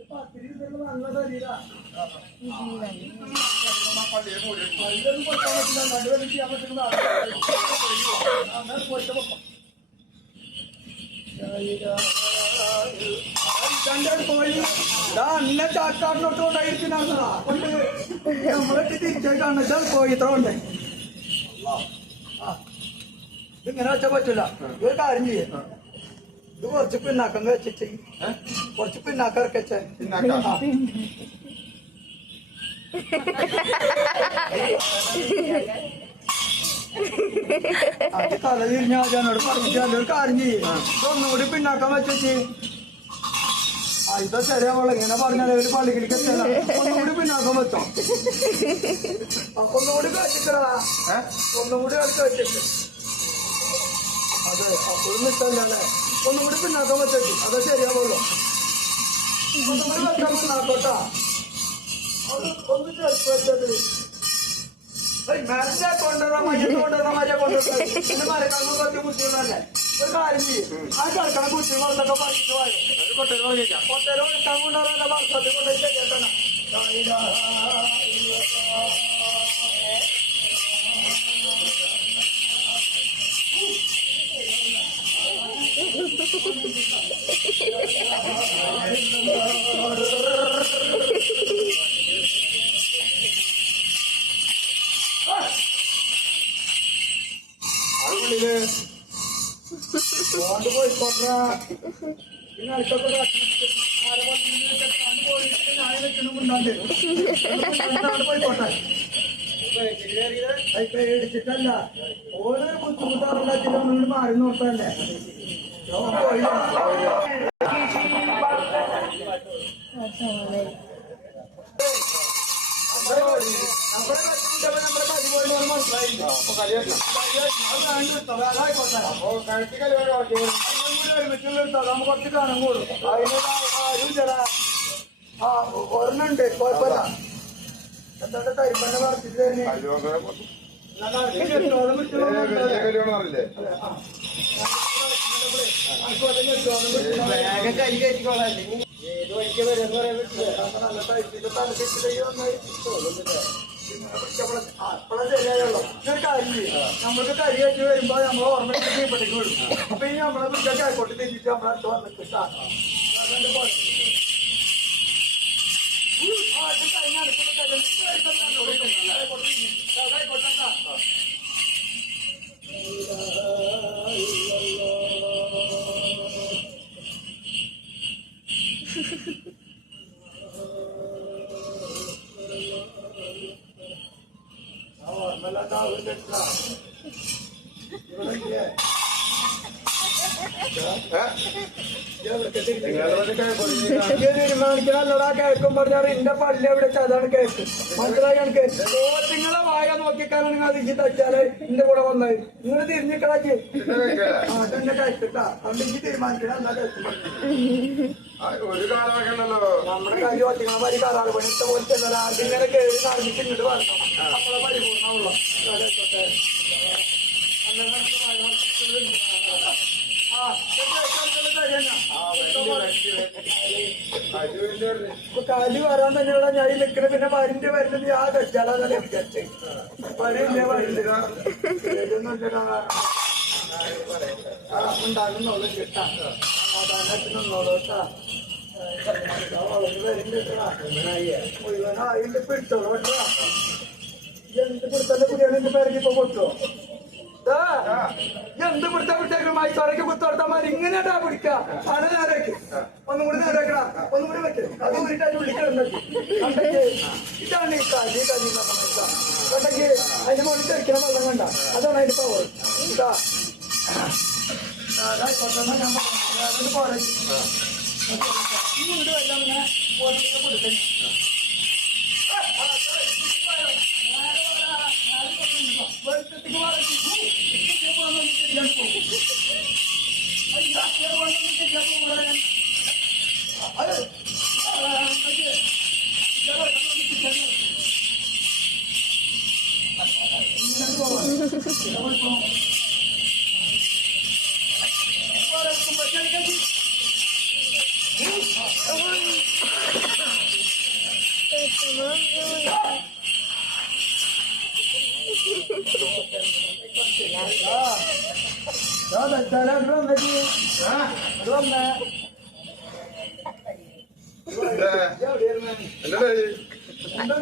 നല്ല ശരീരാ പോയി അന്നെ ചാക്കാടിനോട്ട് കൊണ്ടായിരിക്കും നമ്മളൊക്കെ തിരിച്ചായിട്ടാണ് ഇതാ പോയി ഇത്ര ഉണ്ട്. ഇതിങ്ങനെ വെച്ചാൽ പറ്റൂല. ഒരു കാര്യം ചെയ്യേ, ഇത് കുറച്ച് പിന്നാക്കം വെച്ചിട്ട് കുറച്ച് പിന്നാക്കം ഇറക്കച്ചേ. അത് തല തിരിഞ്ഞാൽ ഞാനോട് പറഞ്ഞിട്ട് ഒരു കാര്യം ചെയ്യേ, ഒന്നുകൂടി പിന്നാക്കം വെച്ചേച്ച്. ഇതാ ശരിയാവുള്ള ഇങ്ങനെ പറഞ്ഞാൽ ഒരു പള്ളിക്കിലേക്ക് എത്തല. ഒന്നുകൂടി പിന്നാക്കം വെച്ചോ, ഒന്നുകൂടി വെച്ചിട്ടാ, ഒന്നുകൂടി അടുത്ത് വെച്ചിട്ട്. അതെ അപ്പോഴും നിൽക്കല്ലേ, ഒന്നും കൂടി പിന്നാക്കം വെച്ചേക്ക്. അതാ ശരിയാവുള്ളൂ. ഒന്നുകൂടി വെക്കാൻ പിന്നാക്കോട്ടാ. ഒന്ന് ചേർത്ത് വെച്ചത് മരത്തെ കൊണ്ടുവരാൻ മയ്യത്ത് കൊണ്ടുവരാൻ മര്യ കൊണ്ടുവരാൻ എന്റെ മരക്കാർക്ക് കുറച്ച് കുട്ടികളല്ലേ. ഒരു കാര്യം ചെയ്യും, ആ കിടക്കണ കുട്ടികളൊക്കെ പഠിച്ചു പോയോ കൊട്ടേരോ ഇട്ടാൻ കൊണ്ടുവരാൻ വർഷത്തിൽ കൊണ്ടുപോയി ശരിയാക്കണം. പോയിക്കോട്ടെ പിന്നെ അടുത്തൊക്കെ പോയിക്കോട്ടെ. പേടിച്ചിട്ടല്ല, ഓരോ ബുദ്ധിമുട്ടാറുണ്ടാക്കിട്ട് നമ്മളോട് മാറി നോക്കല്ലേ. നമുക്ക് കുറച്ച് കാണാൻ കൂടും. ഒരെണ്ണുണ്ട്, കുഴപ്പമില്ല. എന്താ കരിമ്പണ്ണ വളർത്തിട്ട് തന്നെ നല്ല ടൈപ്പിന്റെ അപ്പോഴേ ശരിയായുള്ളൂ. ഇതൊരു കാര്യം ചെയ്യും, നമ്മൾക്ക് കരി വെച്ച് വരുമ്പോ നമ്മൾ ഓർമ്മ ചെയ്യപ്പെട്ടേക്ക് വിടും. അപ്പൊ ഇനി നമ്മളെ വീട്ടിലേക്ക് ആയിക്കോട്ടെ തെറ്റിട്ട് നമ്മളടുത്ത് വന്നിട്ട് തീരുമാനിക്കണല്ലോടാ. കേൾക്കും പറഞ്ഞാൽ എന്റെ പള്ളി എവിടെ അതാണ് കേക്ക്. മനസ്സിലായി കണക്ക് നിങ്ങളെ വായ നോക്കിക്കാനാണ് നിങ്ങൾ അതിക്ക് തച്ചാല് എന്റെ കൂടെ വന്നത്. നിങ്ങൾ തിരിഞ്ഞിക്കളാക്കി അതെന്നെ കേട്ടാ. അതുകൊണ്ട് എനിക്ക് തീരുമാനിക്കണം എന്താ കേൾക്കും. നമ്മുടെ കാര്യം ഒറ്റങ്ങളെ പരി കാറാണ് പണിത്തെ പോലത്തെ അതിങ്ങനെ കയറി നടന്നിട്ട് ഇങ്ങോട്ട് വരണം. നമ്മളെ പരിപൂർണ്ണമുള്ള കാലി വരാൻ തന്നെയുള്ള ഞാൻ നിൽക്കണ. പിന്നെ വരിന്റെ വരുന്നത് ആ തെറ്റാളെ വിചാരിച്ചേ വരില്ലേ വരില്ല ഉണ്ടാകുന്നുള്ളൂ കിട്ടാ. സമാധാനത്തിനുള്ളൂ കേട്ടാ. മുഴുവനായിട്ട് പിടിച്ചോളൂ കേട്ടാ. എന്ത് പിടുത്തന്റെ കുടിയാണ് എന്റെ പേരക്ക് ഇപ്പൊ പൊട്ടോ. എന്ത് പിടുത്ത പിടിച്ചേക്കും മൈത്തോറയ്ക്ക് കുത്തോർത്താൽ മതി. ഇങ്ങനെയാട്ടാ പിടിക്ക. അത് നേരേക്ക് ഒന്നും കൂടി നേരേക്കടാ. ഒന്നും കൂടി വെച്ച് അത് വീട്ടായിട്ട് വിളിക്കുന്നുണ്ടെങ്കിൽ ഇതാണ് ഈ കാലി കല്ലിണ്ടെങ്കിൽ അതിന്റെ മുകളിൽ തെറിക്കണ വെള്ളം കണ്ട അതാണ് അതിന്റെ പവർ. ഇതാ ആയിക്കോട്ടെ ഞാൻ പറഞ്ഞു പോരെ. ഈ വീട് വല്ല ഇങ്ങനെ പുറത്തേക്ക് കൊടുത്തേ. എന്താ